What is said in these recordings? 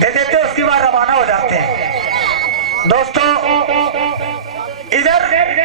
दे देते, उसके बाद रवाना हो जाते हैं। दोस्तों इधर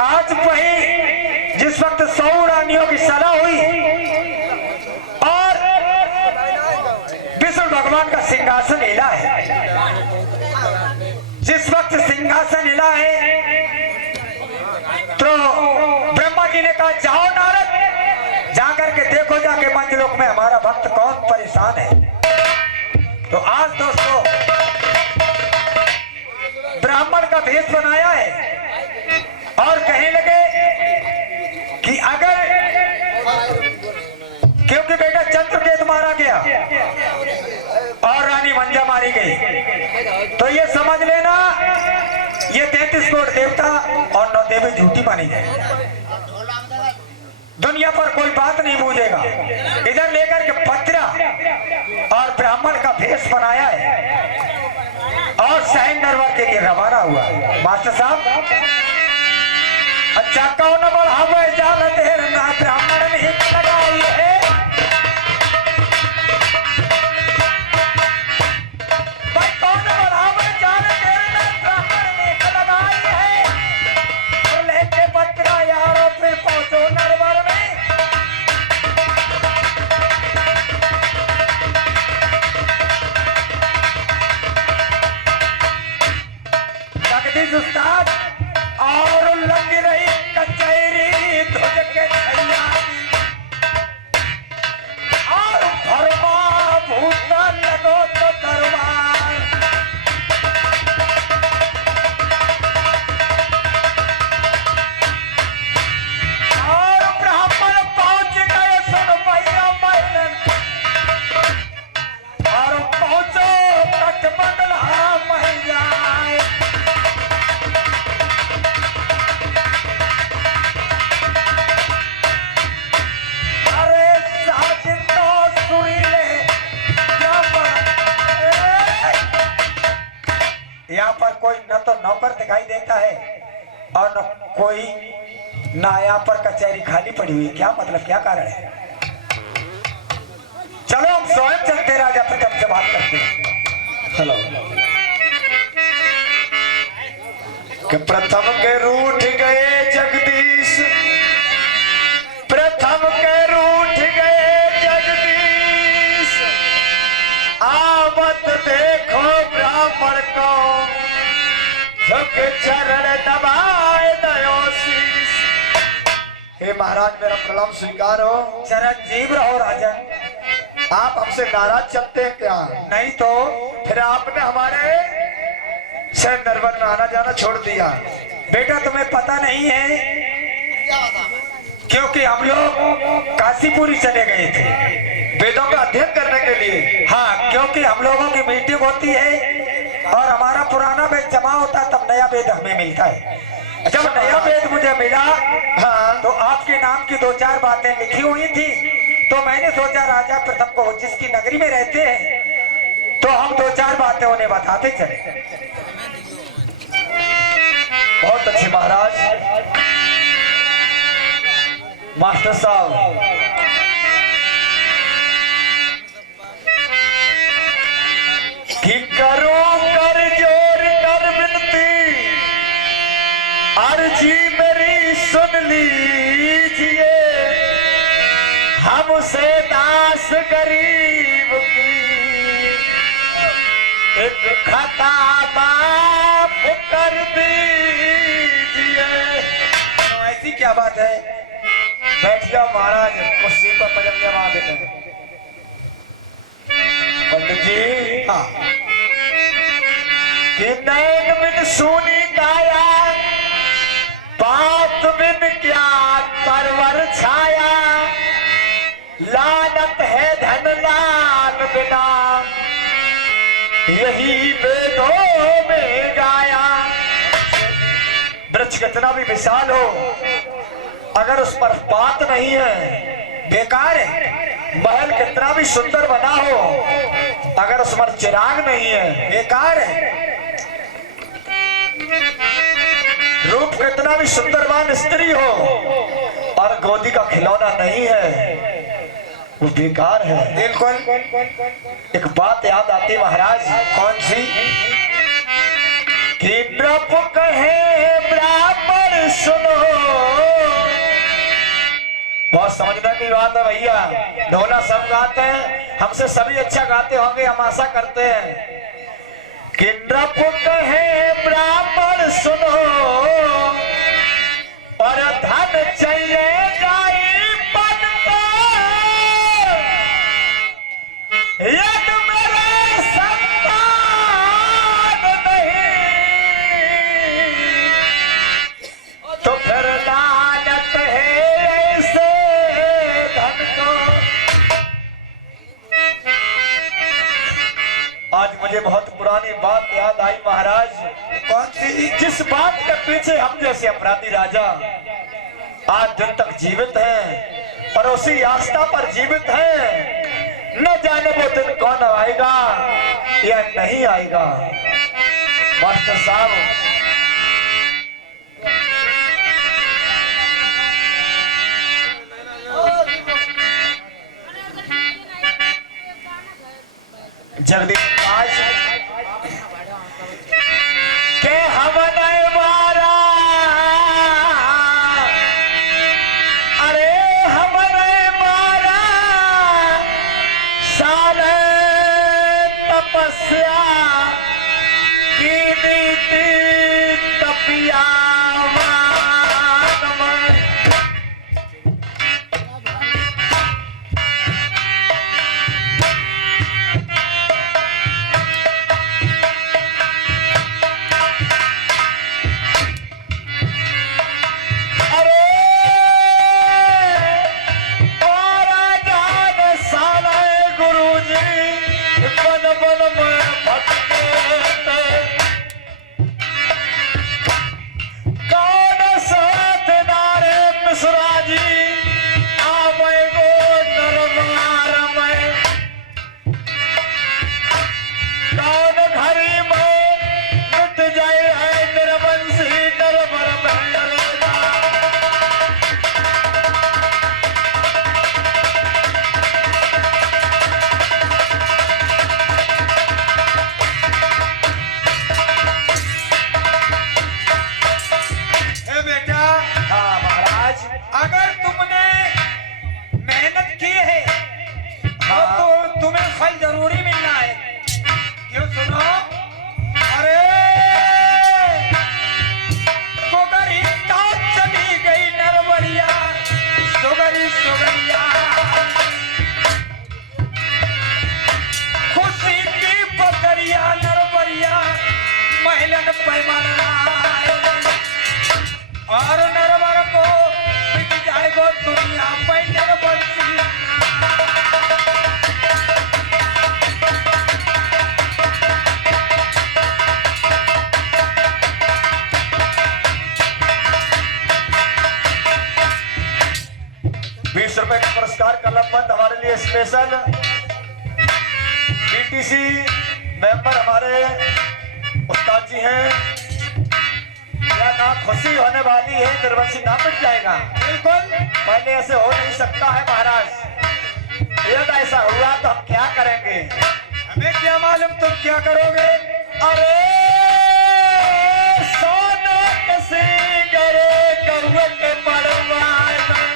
आज वही जिस वक्त 100 रानियों की सलाह हुई और विष्णु भगवान का सिंहासन हिला है, जिस वक्त सिंहासन हिला है तो ब्रह्मा जी ने कहा जाओ नारद, जाकर के देखो जाके मंचलोक में हमारा भक्त कौन परेशान है। तो आज दोस्तों ब्राह्मण का भेष बनाया है और कहने लगे कि अगर, क्योंकि बेटा चंद्रकेतु मारा गया और रानी मंजा मारी गई, तो ये समझ लेना ये 33 करोड़ देवता और 9 देवी झूठी मानी जाए, दुनिया पर कोई बात नहीं पूछेगा। इधर लेकर के पत्रा और ब्राह्मण का भेष बनाया है और सहन दरबार के लिए रवाना हुआ है। मास्टर साहब अच्छा कौन बढ़ावे जाल देर ना ब्राह्मण ने लगाई है, भाई कौन बढ़ावे जाल देर ना ब्राह्मण ने लगाई है, और लेके पत्रा यारो फिर पहुंचो नरवर में। जगदीश उस्ताद और लग रही कचहरी ध्वज के तैयारी और भरमा भूता लगो तो दरबार, और ब्राह्मण पहुंच गए सुन भैया मैलन, और पहुंचो कट बंगला मैया। यहाँ पर कोई न तो नौकर दिखाई देता है और न कोई, ना यहाँ पर कचहरी खाली पड़ी हुई, क्या मतलब, क्या कारण है। चलो हम स्वयं चलते राजा प्रताप से बात करते हैं। चलो कि प्रथम के रूठ गए जगदीश, प्रथम के रूठ गए जगदीश, आवत देखो ब्राह्मण को झुक चरण दबाए दयो शीश। हे महाराज मेरा प्रणाम स्वीकार हो। चिरंजीव रहो राजन। आप हमसे नाराज चलते हैं क्या? नहीं तो फिर आपने हमारे शहर नरवर में आना जाना छोड़ दिया। बेटा तुम्हें पता नहीं है, क्योंकि हम लोग काशीपुरी चले गए थे वेदों का अध्ययन करने के लिए। हाँ, क्योंकि हम लोगों की मीटिंग होती है और हमारा पुराना वेद जमा होता है, तब नया वेद हमें मिलता है। जब नया वेद मुझे मिला, हाँ, तो आपके नाम की 2-4 बातें लिखी हुई थी, तो मैंने सोचा राजा प्रथम को जिसकी नगरी में रहते हैं तो हम 2-4 बातें उन्हें बताते चले। बहुत अच्छे महाराज। मास्टर साहब कि करो कर जोर कर विनती, अर्जी मेरी सुन लीजिए, हमसे दास गरीब की एक खता माफ कर दीजिए। तो ऐसी क्या बात है? बैठ जाओ महाराज, कुर्सी पर पजम जमा देते हैं। पंडित जी, हाँ, कि नैन बिन सुनी काया, बात बिन क्या परवर छाया, लानत है धन लाल बिना, यही वेदों में गाया। वृक्ष कितना भी विशाल हो, अगर उस पर बात नहीं है बेकार है। महल कितना भी सुंदर बना हो, अगर उस पर चिराग नहीं है बेकार है। रूप कितना भी सुंदरवान स्त्री हो और गोदी का खिलौना नहीं है, वो बेकार है। बिल्कुल। एक बात याद आती महाराज। कौन सी? कि प्रभु कहे ब्राह्मण सुनो। बहुत समझने की बात है भैया। ढोला सब गाते हैं, हमसे सभी अच्छा गाते होंगे, हम आशा करते हैं कि प्रभु कहे ब्राह्मण सुनो और धन चाहिए जाई पद को, यद मेरे संतान नहीं तो फिर लानत है ऐसे धन को। आज मुझे बहुत पुरानी बात याद आई महाराज। कौन सी? जिस बात के पीछे हम जैसे अपराधी राजा आज दिन तक जीवित हैं और उसी आस्था पर जीवित हैं, न जाने वो दिन कौन आएगा या नहीं आएगा। मास्टर साहब, जगदीश आज के हम नहीं मारा, अरे हम नहीं मारा साल तपस्या की नीति तपिया और नरवर को बिक जाएगो दुनिया पैदल बंसी। ₹20 का पुरस्कार कलमबंद हमारे लिए स्पेशल बीटीसी मेंबर हमारे उस्ताद जी हैं। क्या ना खुशी होने वाली है, निर्वंशी ना मिट जाएगा। बिल्कुल। पहले ऐसे हो नहीं सकता है महाराज। यदि ऐसा हुआ तो हम क्या करेंगे? हमें क्या मालूम तुम क्या करोगे? अरे सोने किसी गरे गरुए के मरवाए में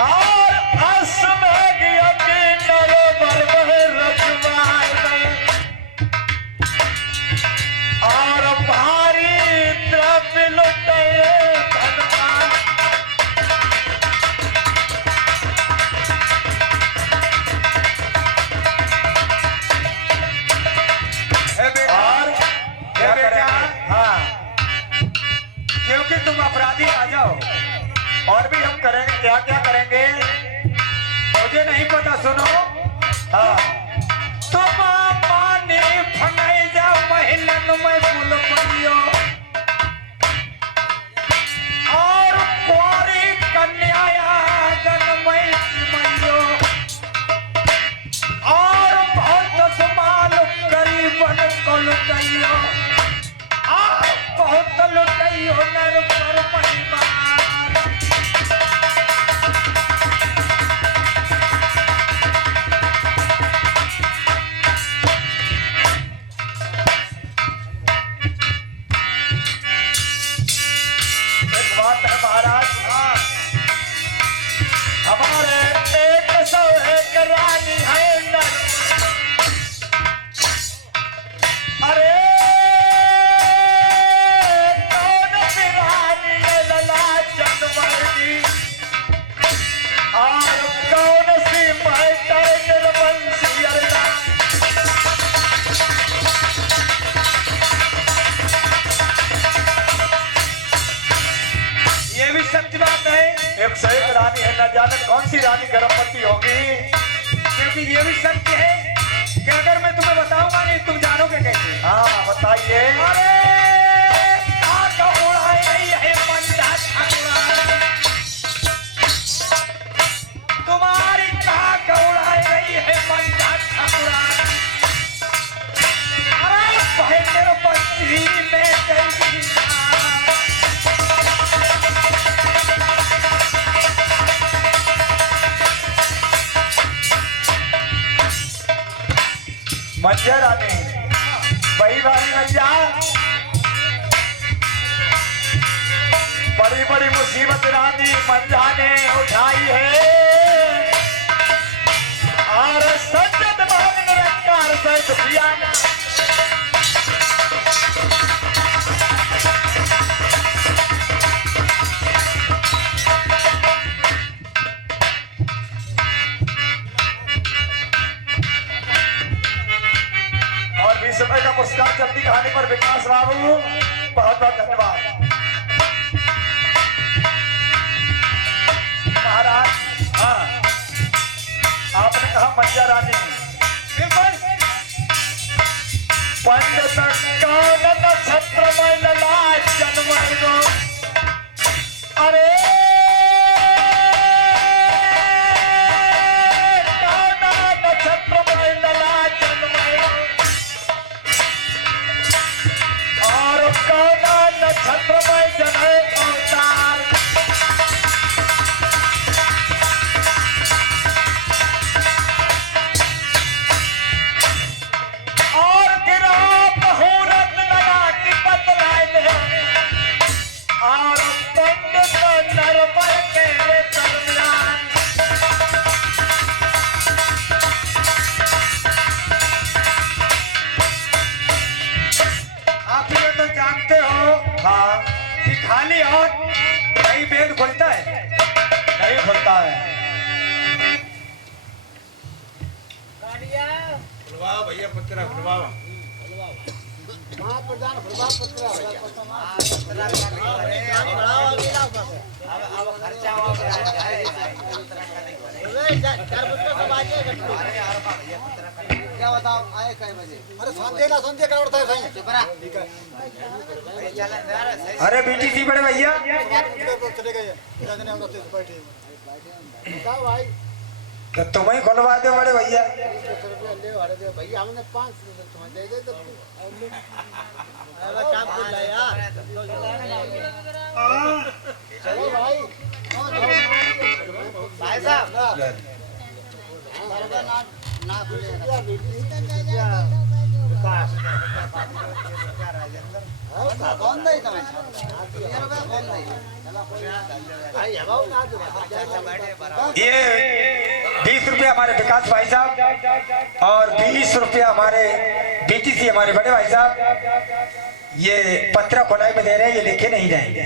और असमें गया कि नरो बरबहे रखवाए में और भारी द्रव्य लुटे धनवान। और क्या बेटा? हाँ, क्योंकि तुम अपराधी राजा हो। और भी हम करेंगे। क्या क्या करेंगे मुझे नहीं पता, सुनो। हाँ, तुम पानी फनाई जा महिलन में फूल परियो और कुंवारी कन्या गन में सिमरियो और बहुत समाल गरीबन को लुटाइयो और बहुत लुटाइयो नर पर परिवार। जाने कौन सी रानी गर्भवती होगी, क्योंकि ये भी सत्य है कि अगर मैं तुम्हें बताऊंगा नहीं तुम जानोगे कैसे। हाँ बताइए। अरे काका उड़ाई रही है मंदा ठाकुरा, तुम्हारी काका उड़ाई रही है मंदा ठाकुरा। अरे पहले बस्ती में गई मंजा रानी, वही वाली मंजा, बड़ी बड़ी मुसीबत रानी मंजा ने उठाई है और सज्जन मान निरंकार से दुखिया समय का पुरस्कार चलती कहानी पर विकास बाबू, बहुत बहुत धन्यवाद। महाराज, हाँ आपने कहा मंजा रानी, पंडित कौन नक्षत्र में ललाट जन्म गो, अरे कौन नक्षत्र में ललाट जन्म और कौन नक्षत्र में जन्मे अवतार, और गिरा मुहूर्त लगा कि बतलाए दे और पंडित नरबर के दरमियान आप ये तो जानते हो हाँ कि खाली हाथ कहीं वेद खुलता है, नहीं खुलता है। भैया पत्रा खुलवाओ। क्या बताओ आए कई बजे? अरे संध्या का उठता है सही अरे बीटीसी बड़े भैया चले गए राजने हम रास्ते से बैठे बताओ भाई तो तुम ही खुलवा दो बड़े भैया। रुपया ले अरे दे भैया हमने 5 तुम्हें दे दे तो अरे काम कर ले यार चलो भाई भाई साहब ना खुले कौन नहीं तुम्हें ये 20 रुपया हमारे विकास भाई साहब और 20 रुपया हमारे बीटीसी हमारे बड़े भाई साहब, ये पत्रा खोलाई में दे रहे हैं, ये लिखे नहीं जाएंगे।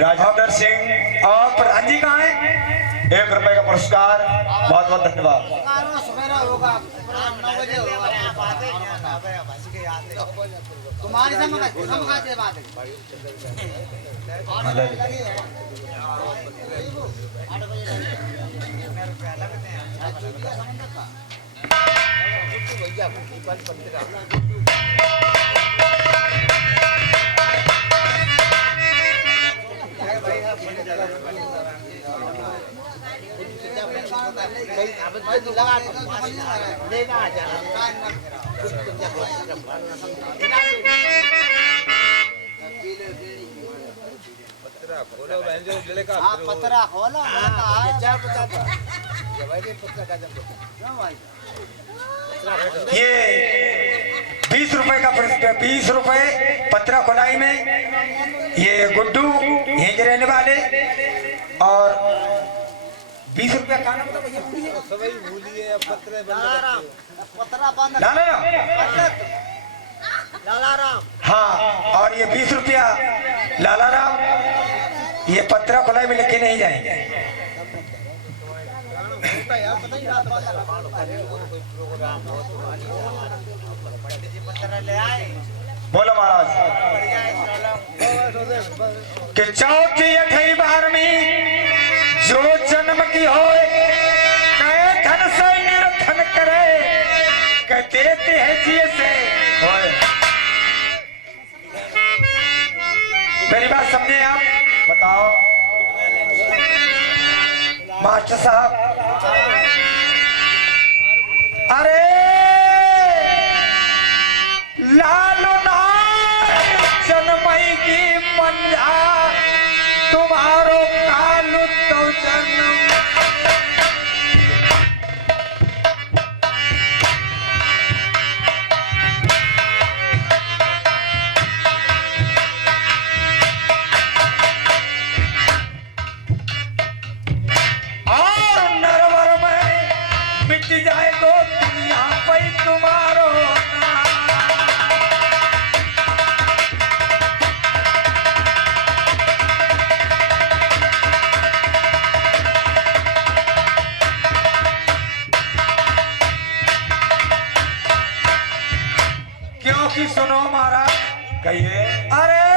राजेंद्र सिंह और प्रधान जी कहाँ हैं? 1 रुपए का पुरस्कार, बहुत बहुत धन्यवाद। सवेरा होगा 9 बजे होगा तुम्हारी समझ बात है पत्रा खोलो ये 20 रुपए का 20 रुपए पत्रा खुलाई में, ये गुड्डू यहीं के रहने वाले, और 20 रुपया खाना मतलब भैया भूलिए लाला राम हाँ, और ये 20 रुपया लाला राम, ये पत्रा खुलाई में लिखे नहीं जाएंगे। बोलो महाराज कि चौथी 8वीं 12वीं जो जन्म की हो कहे धन से निरधन करे कह देते हैं जिए से होए। मेरी बात समझे आप? बताओ मास्टर साहब। अरे लालू नाय जन्मई की मंझा तुम्हारो कालू तो जन्म। और नरवर में मिट जाए तो दुनिया पे तुम्हारो नाम। क्योंकि सुनो महाराज कहिए। अरे